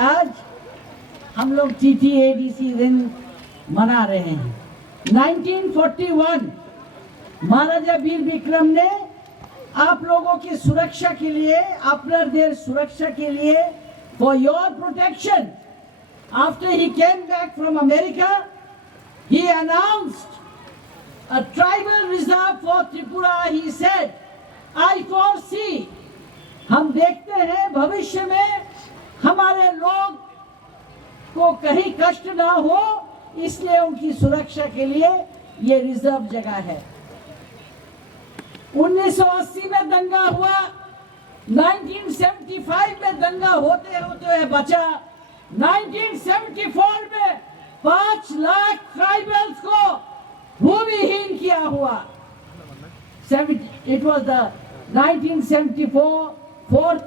आज हम लोग TTADC दिन मना रहे हैं। 1941 महाराजा वीर विक्रम ने आप लोगों की सुरक्षा के लिए, अपना देश सुरक्षा के लिए, for your protection, after he came back from America, he announced a tribal reserve for Tripura. He said, I foresee, हम देखते हैं भविष्य में हमारे लोग को कहीं कष्ट ना हो, इसलिए उनकी सुरक्षा के लिए ये रिजर्व जगह है। 1980 में दंगा हुआ, 1975 में दंगा होते होते बचा, 1974 में 5 लाख ट्राइबल्स को भूमिहीन किया हुआ। It was the 1974 fourth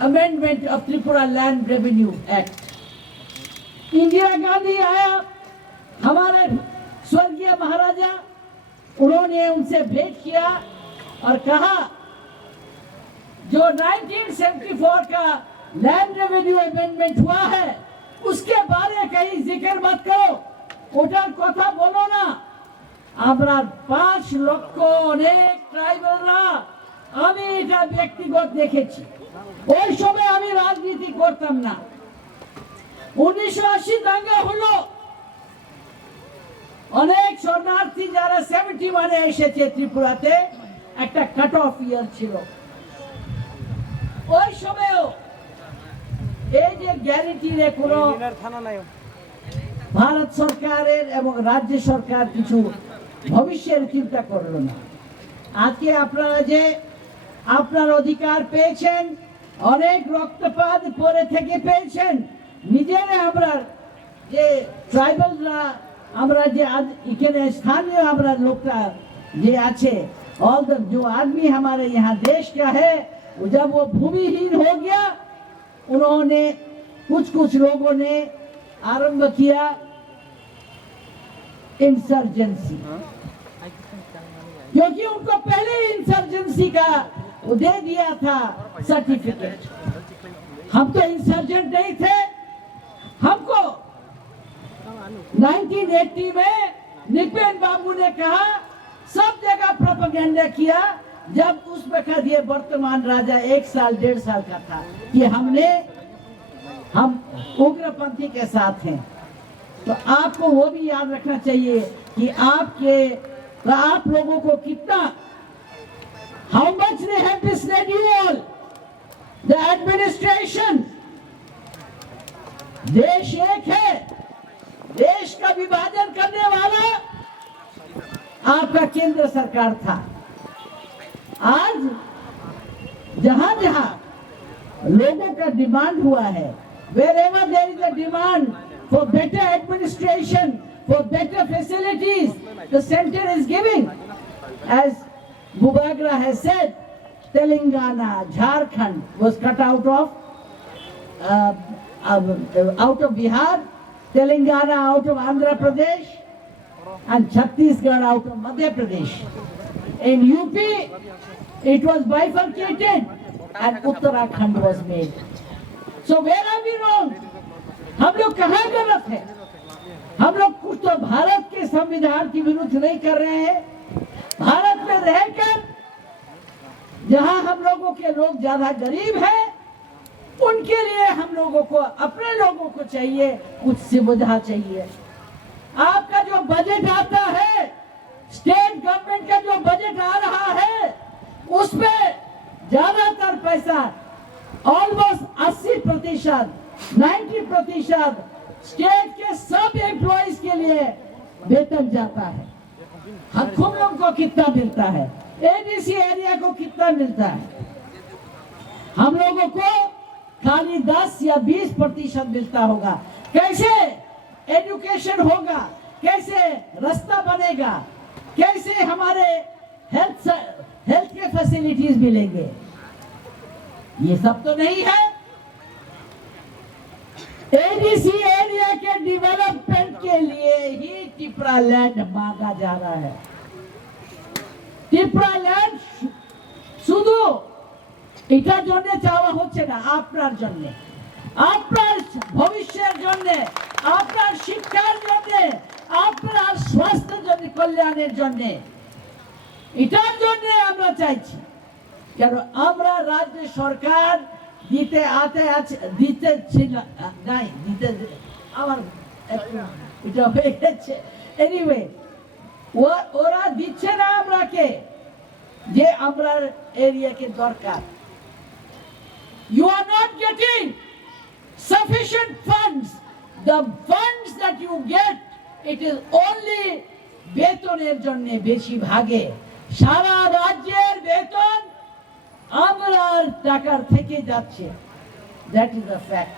amendment of Tripura Land Revenue Act. Indira Gandhi आया, हमारे स्वर्गीय महाराजा, उन्होंने उनसे भेंट किया और कहा जो 1974 का लैंड रेवेन्यू अमेंडमेंट हुआ है उसके बारे कहीं जिक्र मत करो, ওটার কথা বলো না। আমরা 5 লক্ষ অনেক ট্রাইবালরা, আমি এটা ব্যক্তিগত দেখেছি, ওই সময় আমি রাজনীতি করতাম না। 1980 দাঙ্গা হলো, অনেক শরণার্থী যারা 71 এসেছে ত্রিপুরাতে, একটা কাট অফ ইয়ার ছিল। ওই সময়ও এই যে গ্যারান্টির কোনো ভারত সরকারের এবং রাজ্য সরকার কিছু ভবিষ্যের চিন্তা করলো না। আজকে আপনারা যে আপনার অধিকার পেয়েছেন, অনেক রক্তপাত করে থেকে পেয়েছেন, নিজেরা আমরা যে ট্রাইবালরা, আমরা যে এখানে স্থানীয় আমরা লোকটা যে আছে, ऑल द जो आदमी हमारे यहाँ देश का है, जब वो भूमिहीन हो गया, उन्होंने कुछ लोगों ने आरंभ किया इंसर्जेंसी, क्योंकि उनको पहले इंसर्जेंसी का दे दिया था सर्टिफिकेट। हम तो इंसर्जेंट नहीं थे, हमको 1980 में निपेन बाबू ने कहा, सब जगह प्रोपेगेंडा किया, जब उस वक्त ये वर्तमान राजा 1 साल 1.5 साल का था, कि हम उग्रपंथी के साथ हैं। तो आपको वो भी याद रखना चाहिए कि आप लोगों को कितना, how much they have misled you all, the administration. देश एक है, देश का विभाजन करने वाला आपका केंद्र सरकार था। आज जहां जहां लोगों का डिमांड हुआ है, wherever there is a demand for better administration, for better facilities, the center is giving. As Bubagra has said, Telangana, Jharkhand was cut out of Bihar, Telangana out of Andhra Pradesh, and Chhattisgarh out of Madhya Pradesh. In UP, it was bifurcated and Uttarakhand was made. So where are we wrong? हम लोग कहाँ गलत है? हम लोग कुछ तो भारत के संविधान की विरुद्ध नहीं कर रहे हैं। भारत में रहकर जहाँ हम लोगों के लोग ज्यादा गरीब हैं, उनके लिए हम लोगों को, अपने लोगों को चाहिए कुछ सुविधा चाहिए। आपका जो बजट आता है, स्टेट गवर्नमेंट का जो बजट आ रहा है, उसमें ज्यादातर पैसा, ऑलमोस्ट 80%, 90% स्टेट के सब एम्प्लॉइज के लिए वेतन जाता है। हुकुम को कितना मिलता है, एडीसी एरिया को कितना मिलता है, हम लोगों को खाली 10 या 20% मिलता होगा। कैसे एजुकेशन होगा, कैसे रास्ता बनेगा, कैसे हमारे हेल्थ के फैसिलिटीज मिलेंगे, ये सब तो नहीं है। एडीसी एरिया के डेवलपमेंट के लिए ही टिपरा लैंड मांगा जा रहा है। टिपरा लैंड শুধু এটার জন্য চাওয়া হচ্ছে না, আপনার জন্য। আপনার ভবিষ্যতের জন্য, আপনার শিক্ষার জন্য, আপনার স্বাস্থ্য জন্য, কল্যাণের জন্য, এটার জন্য আমরা চাইছি। কেন আমরা রাজ্য সরকার দিতে নাই, আমার এটা হয়ে গেছে। এনিওয়ে, ওরা দিচ্ছে না আমরাকে, যে আমরা এরিয়াকে দরকার। You are not getting sufficient funds. The funds that you get, it is only বেতনের জন্য বেশি ভাগে। সারা রাজ্যের বেতন আমরার টাকার থেকে যাচ্ছে। That is the fact.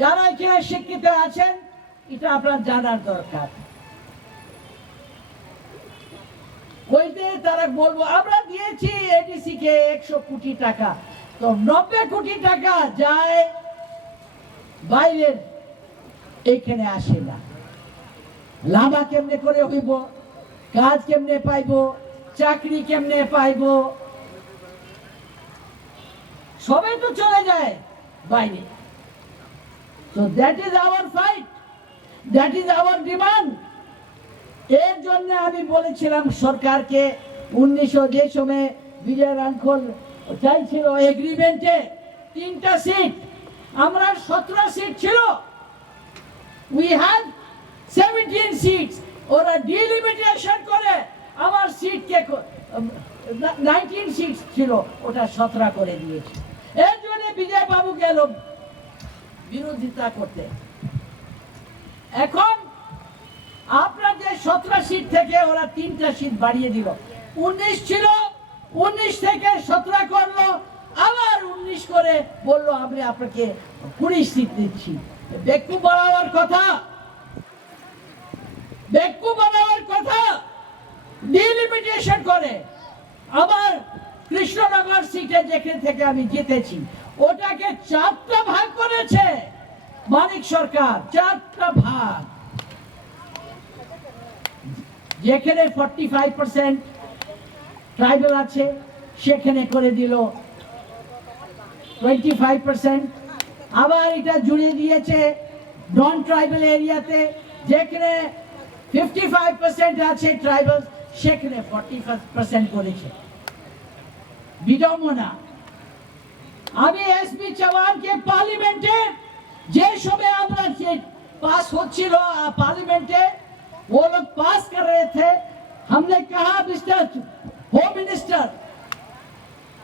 যারা এখানে শিক্ষিত আছেন, এটা আপনার জানার দরকার। কইতে তারা বলবো আমরা দিয়েছি এডিসি কে 100 কোটি টাকা, তো 90 কোটি টাকা যায় বাইরের, এখানে আসে না। লাভা কেমনে করে হইব, কাজ কেমনে পাইব, চাকরি কেমনে পাইব, সবে তো চলে যায় বাইরে। So that is our fight, that is our demand. এর জন্য আমি বলেছিলাম সরকারকে 1900 যে সময় বিজয় রাঙ্কল চাইছিল এগ্রিমেন্টে 3টা সিট, আমরা 17 সিট ছিল, we had 17 seats, ওরা ডিলিমিটেশন করে আমার সিটকে 19 সিট ছিল, ওটা 17 করে দিয়েছে। এর জন্য বিজয় বাবু গেল বিরোধিতা করতে। এখন আপনার যে 17 সিট থেকে ওরা 3টা সিট বাড়িয়ে দিল, 19 ছিল, 19 থেকে 17 করলো, আবার 19 করে বললো আমি আপনাকে 20 সিট দিচ্ছি। বেকুব বানাবার কথা, বেকুব বানাবার কথা। ডিলিমিটেশন করে আমার কৃষ্ণনগর সিটে যেখান থেকে আমি জিতেছি, ওটাকে 4টা ভাগ করেছে মানিক সরকার, 4টা ভাগ। যেখানে 45% ট্রাইবাল আছে সেখানে করে দিল 25%। আবার এটা জুড়ে দিয়েছে নন ট্রাইবাল এরিয়াতে, যেখানে 55% আছে ট্রাইবাল, সেখানে 40% করেছে। বিডম্বনা। আমি এসপি चौहानকে পার্লামেন্টে যে সময় আমরা पास होच्छिल पार्लियामेंटे, वो लोग पास कर रहे थे, हमने कहा मिस्टर होम मिनिस्टर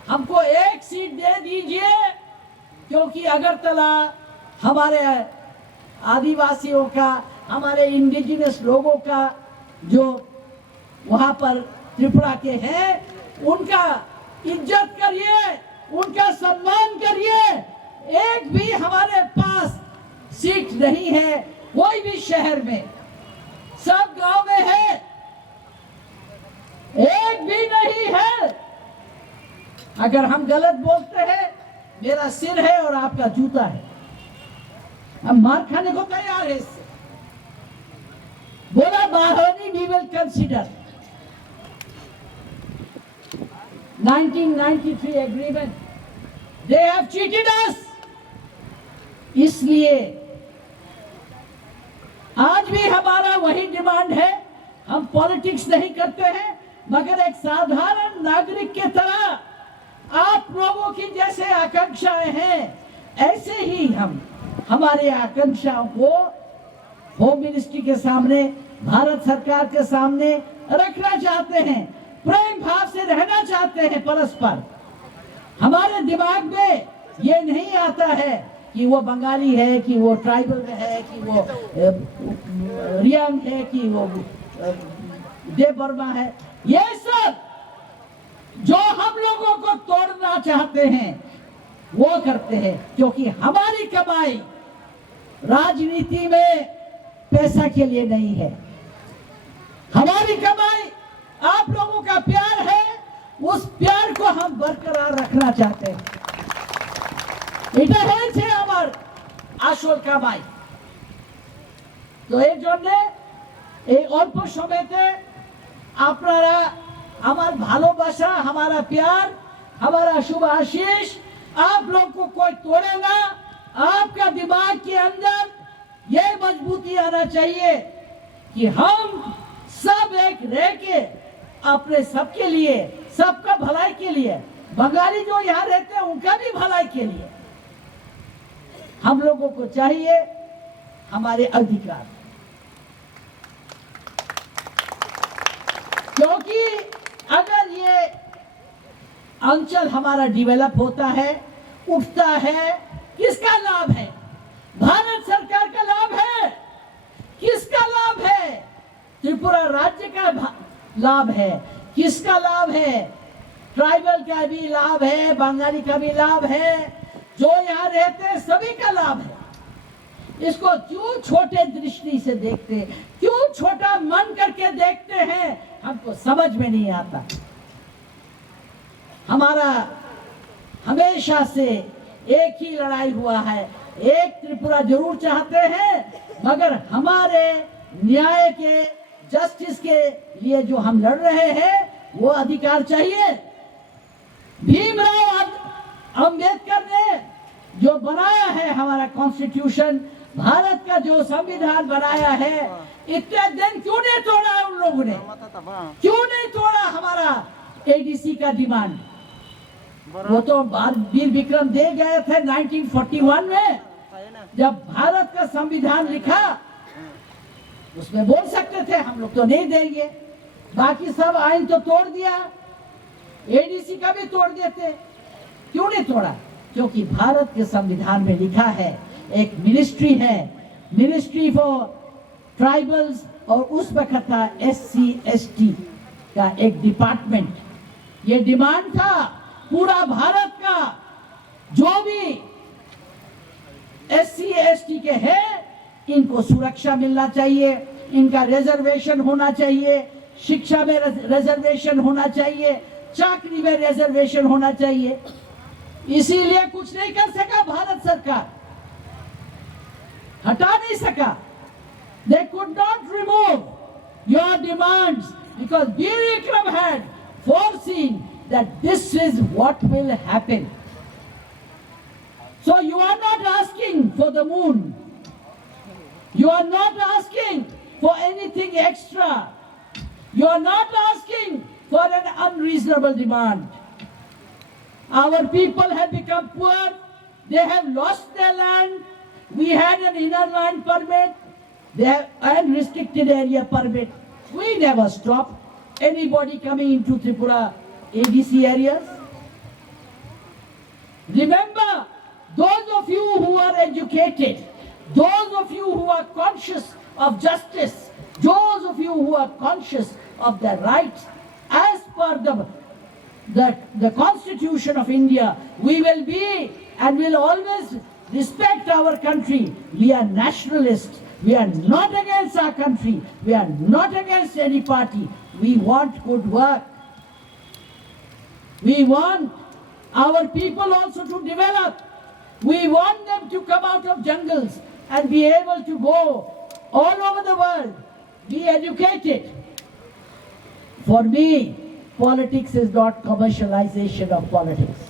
हमको 1 सीट दे दीजिए, क्योंकि अगरतला हमारे आदिवासियों का, हमारे इंडिजिनस लोगों का जो वहां पर त्रिपुरा के हैं, उनका इज्जत करिए, उनका सम्मान करिए। एक भी हमारे पास सीट नहीं है, कोई भी शहर में, सब गांव में है, एक भी नहीं है। अगर हम गलत बोलते हैं, मेरा सिर है और आपका जूता है, हम मार खाने को तैयार है इससे। बोला महारानी we will consider 1993 agreement, they have cheated us. इसलिए आज भी हमारा वही डिमांड है। हम पॉलिटिक्स नहीं करते हैं, मगर एक साधारण नागरिक के तरह आप लोगों की जैसे आकांक्षाएं हैं, ऐसे ही हम हमारे आकांक्षाओं को होम मिनिस्ट्री के सामने, भारत सरकार के सामने रखना चाहते हैं। प्रेम भाव से रहना चाहते हैं परस्पर। हमारे दिमाग में ये नहीं आता है कि वो बंगाली है, कि वो ट्राइबल में है, कि वो रियांग है, कि वो देव वर्मा है। ये सब जो हम लोगों को तोड़ना चाहते हैं वो करते हैं, क्योंकि हमारी कमाई राजनीति में पैसा के लिए नहीं है। हमारी कमाई आप लोगों का प्यार है, उस प्यार को हम बरकरार रखना चाहते हैं। এটা হয়েছে আমার আসল কামাই। তো এর জন্য এই অল্প সময়তে আপনারা আমার ভালোবাসা, हमारा प्यार, हमारा शुभ आशीष, आप लोग को कोई तोड़े ना, आपका दिमाग के अंदर ये मजबूती आना चाहिए कि हम सब एक रह के अपने सबके लिए, सबका भलाई के लिए, बंगाली जो यहाँ रहते हैं उनका भी भलाई के लिए हम लोगों को चाहिए हमारे अधिकार। क्योंकि अगर ये अंचल हमारा डेवलप होता है, उठता है, किसका लाभ है? भारत सरकार का लाभ है। किसका लाभ है? त्रिपुरा राज्य का लाभ है। किसका लाभ है? ट्राइबल का भी लाभ है, बंगाली का भी लाभ है, जो यहाँ रहते हैं सभी का लाभ है। इसको क्यों छोटे दृष्टि से देखते, क्यों छोटा मन करके देखते हैं, हमको समझ में नहीं आता। हमारा हमेशा से एक ही लड़ाई हुआ है, एक त्रिपुरा जरूर चाहते हैं, मगर हमारे न्याय के, जस्टिस के लिए जो हम लड़ रहे हैं वो अधिकार चाहिए। भीमराव अंबेडकर ने जो बनाया है हमारा कॉन्स्टिट्यूशन, भारत का जो संविधान बनाया है, इतने दिन क्यों नहीं तोड़ा उन लोगों ने? क्यों नहीं तोड़ा हमारा एडीसी का डिमांड? वो तो वीर विक्रम दे गए थे 1941 में, जब भारत का संविधान लिखा उसमें बोल सकते थे हम लोग तो नहीं देंगे, बाकी सब आइन तो तोड़ दिया, एडीसी का भी तोड़ देते। क्यों नहीं तोड़ा? क्योंकि भारत के संविधान में लिखा है, एक मिनिस्ट्री है, मिनिस्ट्री फॉर ट्राइबल्स, और उस वक्त था SC/ST का एक डिपार्टमेंट। ये डिमांड था पूरा भारत का, जो भी SC/ST के हैं इनको सुरक्षा मिलना चाहिए, इनका रिजर्वेशन होना चाहिए, शिक्षा में रिजर्वेशन होना चाहिए, चाकरी में रिजर्वेशन होना चाहिए। इसीलिए कुछ नहीं कर सका भारत सरकार, हटा नहीं सका। They could not remove your demands because Veer Vikram had foreseen that this is what will happen. So you are not asking for the moon. You are not asking for anything extra. You are not asking for an unreasonable demand. Our people have become poor. They have lost their land. We had an inner land permit. They have unrestricted area permit. We never stopped anybody coming into Tripura ADC areas. Remember, those of you who are educated, those of you who are conscious of justice, those of you who are conscious of their rights, as per the Constitution of India, we will be and will always respect our country. We are nationalists. We are not against our country. We are not against any party. We want good work. We want our people also to develop. We want them to come out of jungles and be able to go all over the world, be educated. For me, politics is not commercialization of politics.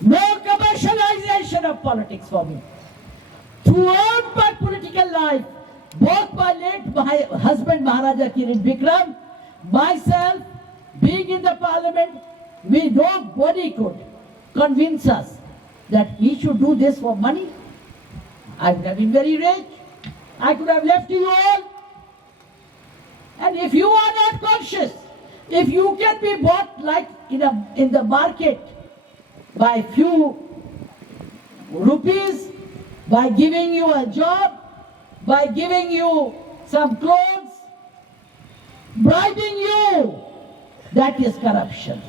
No commercialization of politics for me. Throughout my political life, both my late husband Maharaja Kirit Vikram, myself, being in the parliament, nobody could convince us that we should do this for money. I would have been very rich. I could have left you all. And if you are not conscious, if you can be bought like in the market by few rupees, by giving you a job, by giving you some clothes, bribing you, that is corruption.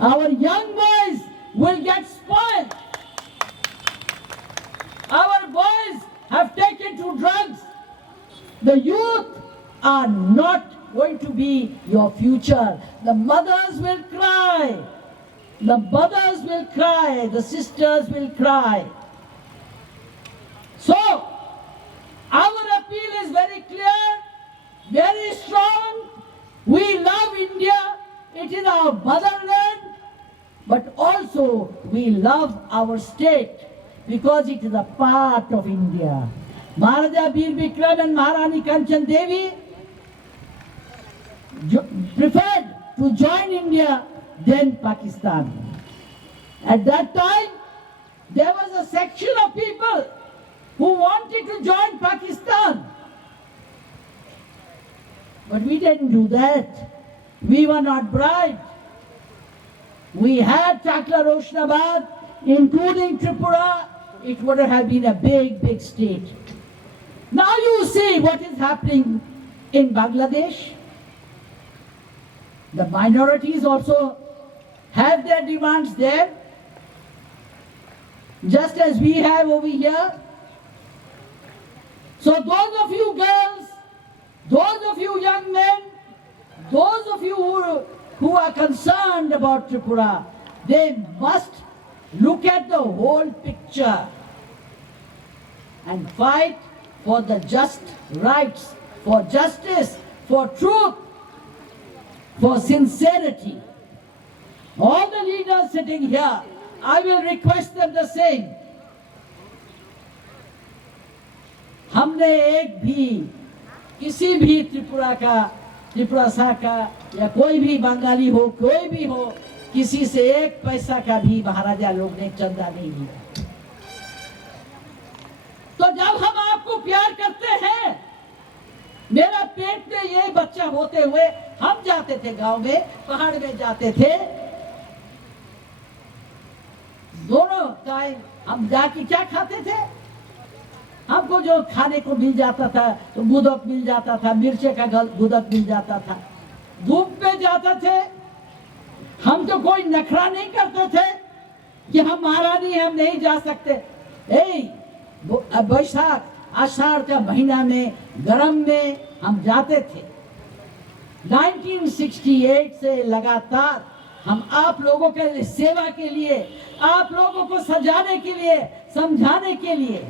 Our young boys will get spoiled. Our boys have taken to drugs. The youth are not going to be your future. The mothers will cry. The mothers will cry. The sisters will cry. So, our appeal is very clear, very strong. We love India. It is our motherland. But also, we love our state. because it is a part of India. Maharaja Bir Bikram and Maharani Kanchan Devi preferred to join India than Pakistan. At that time, there was a section of people who wanted to join Pakistan. But we didn't do that. We were not bribed. We had Chakla Roshnabad, including Tripura. It would have been a big, big state. Now you see what is happening in Bangladesh. The minorities also have their demands there, just as we have over here. So those of you girls, those of you young men, those of you who are concerned about Tripura, they must look at the whole picture and fight for the just rights, for justice, for truth, for sincerity. All the leaders sitting here, I will request them the same. हमने एक भी किसी भी त्रिपुरा का या कोई भी बंगाली हो, कोई भी हो, किसी से एक पैसा का भी महाराजा लोग ने चंदा नहीं लिया। तो जब हम आपको प्यार करते हैं, मेरा पेट में ये बच्चा होते हुए हम जाते थे गांव में, पहाड़ में जाते थे, दोनों टाइम हम जाके क्या खाते थे? हमको जो खाने को मिल जाता था, तो गुदक मिल जाता था, मिर्चे का गुदक मिल जाता था। धूप में जाते थे, हम तो कोई नखरा नहीं करते थे कि हम महारानी हम नहीं जा सकते। बैसाख आषाढ़ का महीना में गरम में हम जाते थे। 1968 से लगातार हम आप लोगों के सेवा के लिए, आप लोगों को सजाने के लिए, समझाने के लिए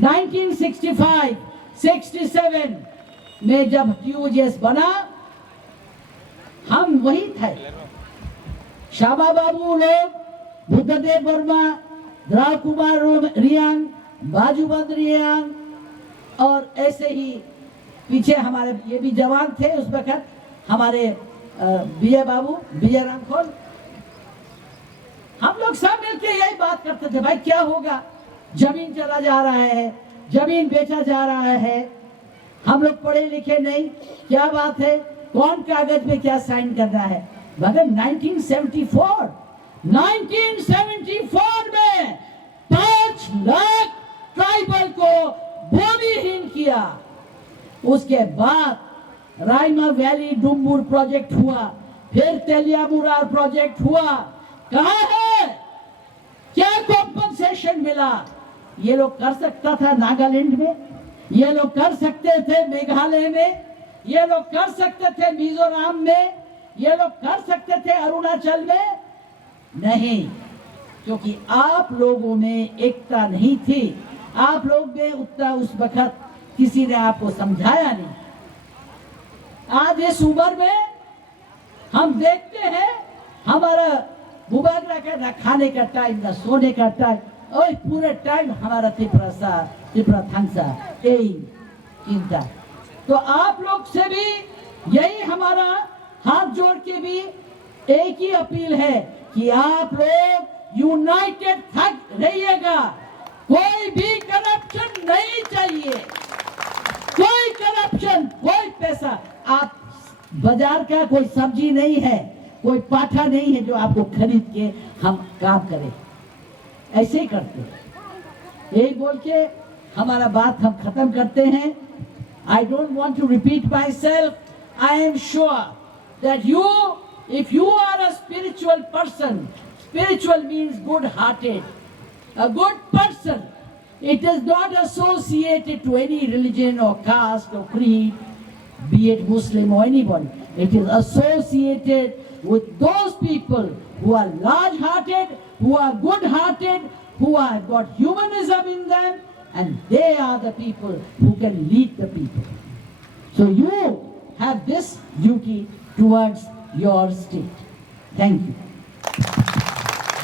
1965, 67 में जब TUGS बना, हम वही थे। श्यामा बाबू लोग, बुद्धदेव वर्मा, द्राव कुमार रियांग, बाजूबंद रियांग और ऐसे ही पीछे हमारे ये भी जवान थे उस वक्त, हमारे विजय बाबू, विजय रामखोल। हम लोग सब मिलकर यही बात करते थे, भाई क्या होगा, जमीन चला जा रहा है, जमीन बेचा जा रहा है, हम लोग पढ़े लिखे नहीं, क्या बात है, कौन कागज में क्या साइन करना है। मगर 1974 में 5 लाख ट्राइबल को भूमिहीन किया। उसके बाद रायमा वैली डुम्बुर प्रोजेक्ट हुआ, फिर तेलियामुरार प्रोजेक्ट हुआ। कहाँ है, क्या कॉम्पनसेशन मिला? ये लोग कर सकता था नागालैंड में, ये लोग कर सकते थे मेघालय में, ये लोग कर सकते थे मिजोरम में, ये लोग कर सकते थे अरुणाचल में। नहीं, क्योंकि आप लोगों में एकता नहीं थी, आप लोग में उतना उस वक्त किसी ने आपको समझाया नहीं। आज इस उम्र में हम देखते हैं, हमारा मुबागरा का ना खाने का टाइम, ना सोने का टाइम, और पूरे टाइम हमारा त्रिपुरा थांगसा यही चिंता। तो आप लोग से भी यही हमारा हाथ जोड़ के भी एक ही अपील है कि आप लोग यूनाइटेड रहिएगा। कोई भी करप्शन नहीं चाहिए, कोई करप्शन, कोई पैसा। आप बाजार का कोई सब्जी नहीं है, कोई पाठा नहीं है जो आपको खरीद के हम काम करें, ऐसे ही करते हैं। यही बोल के हमारा बात हम खत्म करते हैं। I don't want to repeat myself. I am sure that you, if you are a spiritual person, spiritual means good-hearted, a good person. It is not associated to any religion or caste or creed, be it Muslim or anybody. It is associated with those people who are large-hearted, who are good-hearted, who have got humanism in them, and they are the people who can lead the people. So you have this duty towards your state. Thank you.